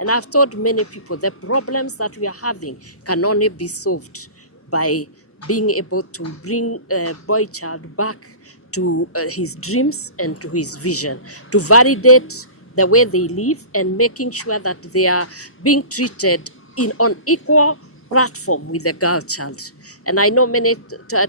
And I've told many people the problems that we are having can only be solved by being able to bring Boychild back to his dreams and to his vision, to validate the way they live and making sure that they are being treated on equal platform with the girl child. And I know many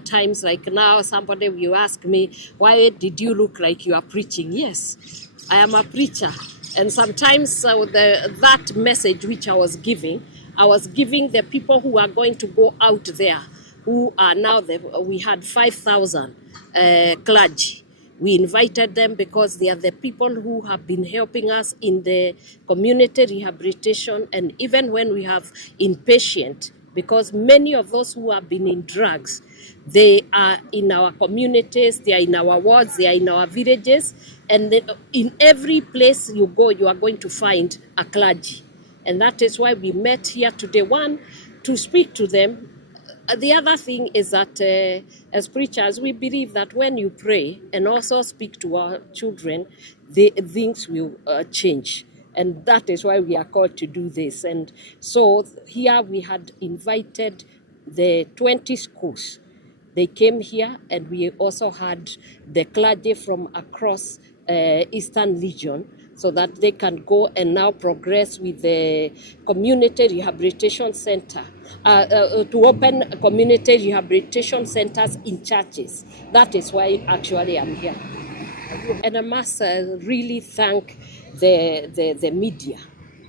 times, like now, somebody will ask me, why did you look like you are preaching? Yes, I am a preacher. And sometimes that message which I was giving the people who are going to go out there, who are now, we had 5,000 clergy. We invited them because they are the people who have been helping us in the community rehabilitation, and even when we have inpatient, because many of those who have been in drugs, they are in our communities, they are in our wards, they are in our villages, and in every place you go, you are going to find a clergy. And that is why we met here today, one, to speak to them. The other thing is that as preachers, we believe that when you pray and also speak to our children, things will change. And that is why we are called to do this. And so here we had invited the 20 schools. They came here, and we also had the clergy from across Eastern Region, so that they can go and now progress with the community rehabilitation center, to open community rehabilitation centers in churches. That is why actually I'm here. And I must really thank the media,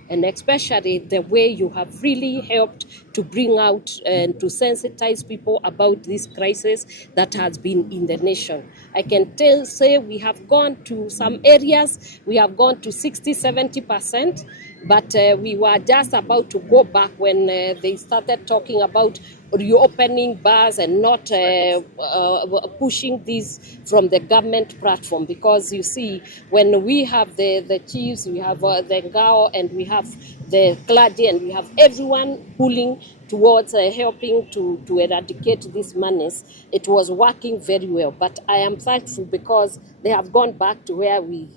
and especially the way you have really helped to bring out and to sensitize people about this crisis that has been in the nation. I can say we have gone to some areas, we have gone to 60-70%, but we were just about to go back when they started talking about reopening bars and not pushing this from the government platform. Because you see, when we have the chiefs, we have the Ngao, and we have the clergy, and we have everyone pulling towards helping to eradicate this menace, it was working very well. But I am thankful because they have gone back to where we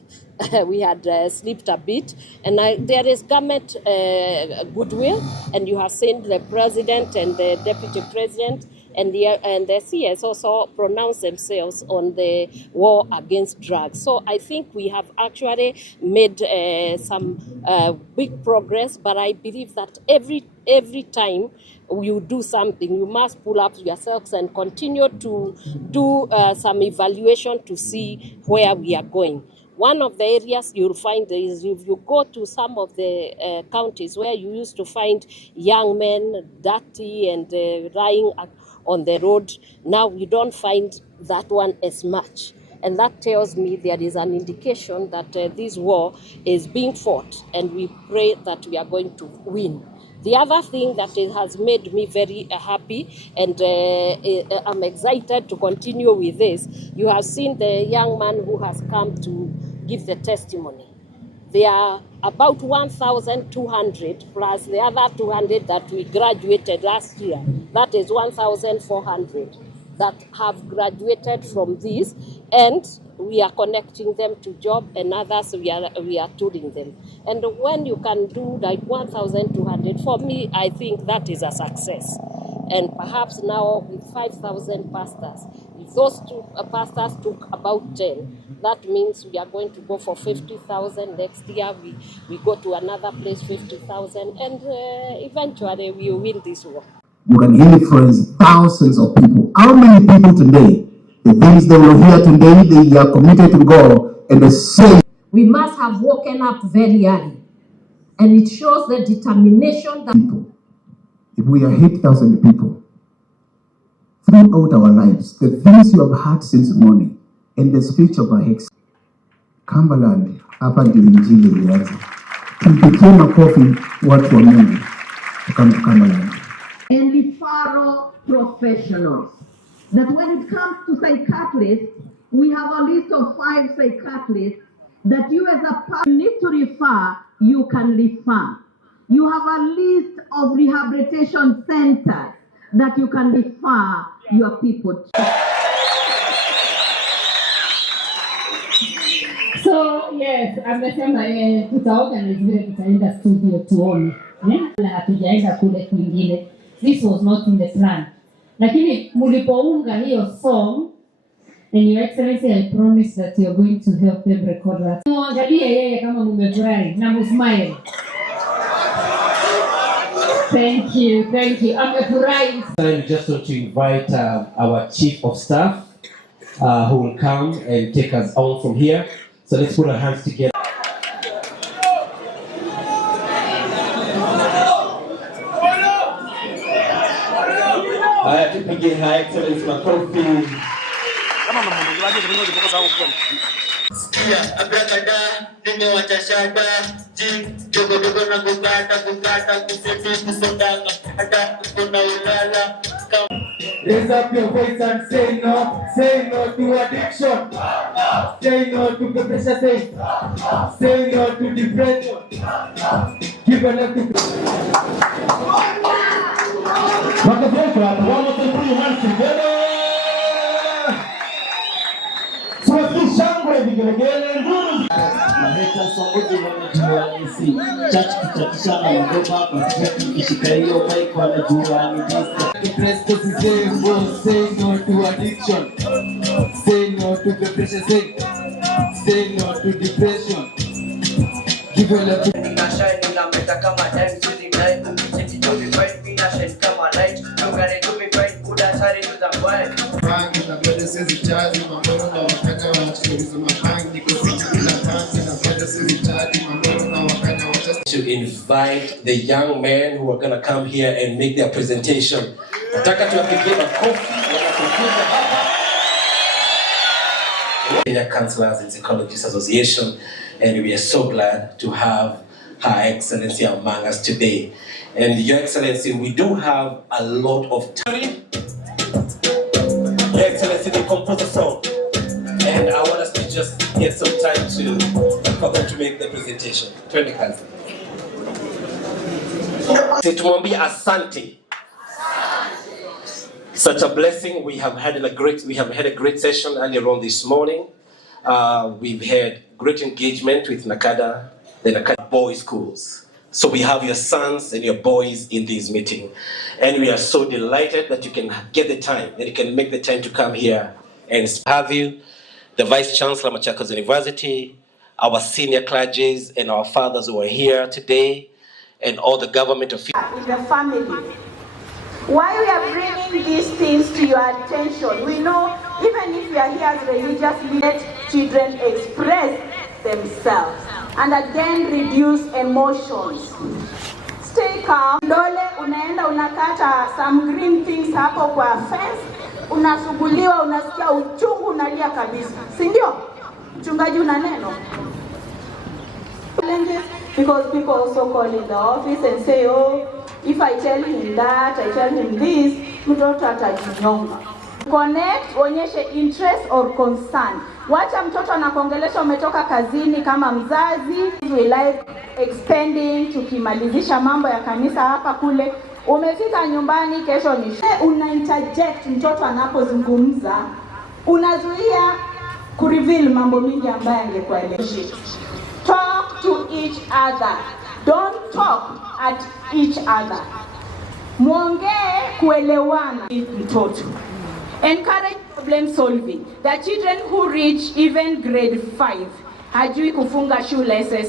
had slipped a bit, and there is government goodwill, and you have seen the president and the deputy president and the CS also pronounce themselves on the war against drugs. So I think we have actually made some big progress, but I believe that every time you do something, you must pull up yourselves and continue to do some evaluation to see where we are going. One of the areas you'll find is if you go to some of the counties where you used to find young men dirty and lying on the road, now you don't find that one as much. And that tells me there is an indication that this war is being fought, and we pray that we are going to win. The other thing that has made me very happy, and I'm excited to continue with this, you have seen the young man who has come to give the testimony. There are about 1,200 plus the other 200 that we graduated last year. That is 1,400 that have graduated from this, and we are connecting them to job, and others we are touring them. And when you can do like 1,200, for me, I think that is a success. And perhaps now with 5,000 pastors, if those two pastors took about 10, that means we are going to go for 50,000 next year. We go to another place, 50,000, and eventually we will win this war. You can influence thousands of people. How many people today, the things they will hear today, they are committed to God, and the same. We must have woken up very early, and it shows the determination that people. If we are 8,000 people, throughout our lives, the things you have heard since morning, and the speech of our ex, Cumberland, hapa ndio injili ilianza. Tupigie makofi watu wa Mungu to come to Cumberland. And referral professionals. That when it comes to psychiatrists, we have a list of 5 psychiatrists that you as a person need to refer, you can refer. You have a list of rehabilitation centers that you can refer your people to. So yes, amesema tutaorganize vile tutaenda studio tuone. Na hatujaenda kule kwingine. This was not in the plan. Lakini mulipounga hiyo song, and Your Excellency, I promise that you're going to help them record that. Muangalie yeye kama mmefurahi na musmile. Thank you. Amefurahi. I just want to invite our Chief of Staff who will come and take us on from here. So let's put our hands together. Tupige Her Excellency makofi. Sikia abrakada nimewacha shada ji dogo dogo na kukata kuseti kusondanga hata kuna ulala. Raise up your voice and say no to addiction. Say no to pressure, say no to depression. Give a left to one of the three hands together. Say no to addiction. Say no to depression. Say no to depression. Give a love to invite the young men who are going to come here and make their presentation. Nataka tuwapigie makofi Kenya Counselors and Psychologists Association, and we are so glad to have Her Excellency among us today. And Your Excellency, we do have a lot of time. Your Excellency, they compose a song, and I want us to just get some time for them to make the presentation. Twende kazi. Tumwambie asante. Such a blessing. We have had a great session earlier on this morning. We've had great engagement with the Nakada boys schools. So we have your sons and your boys in this meeting. And we are so delighted that you can get the time, that you can make the time to come here and have you, the Vice Chancellor Machakos University, our senior clergies and our fathers who are here today, and all the government officials. In the family. Why we are bringing these things to your attention? We know even if you are here as religious leaders, let children express themselves and again reduce emotions. Stay calm. Dole unaenda unakata some green things hapo kwa fence, unasuguliwa, unasikia uchungu, unalia kabisa. Si ndio? Mchungaji una neno. Because people also call in the office and say, oh, if I tell him that, I tell him this, mtoto atajinyonga. Connect, onyeshe interest or concern. Wacha mtoto anakuongelesha umetoka kazini kama mzazi. We like extending, tukimalizisha mambo ya kanisa hapa kule. Umefika nyumbani, kesho ni una interject mtoto anapozungumza. Unazuia kureveal mambo mingi ambayo angekueleza. Talk to each other. Don't talk at each other. Muongee kuelewana mtoto. Encourage problem solving. The children who reach even grade 5 hajui kufunga shoelaces.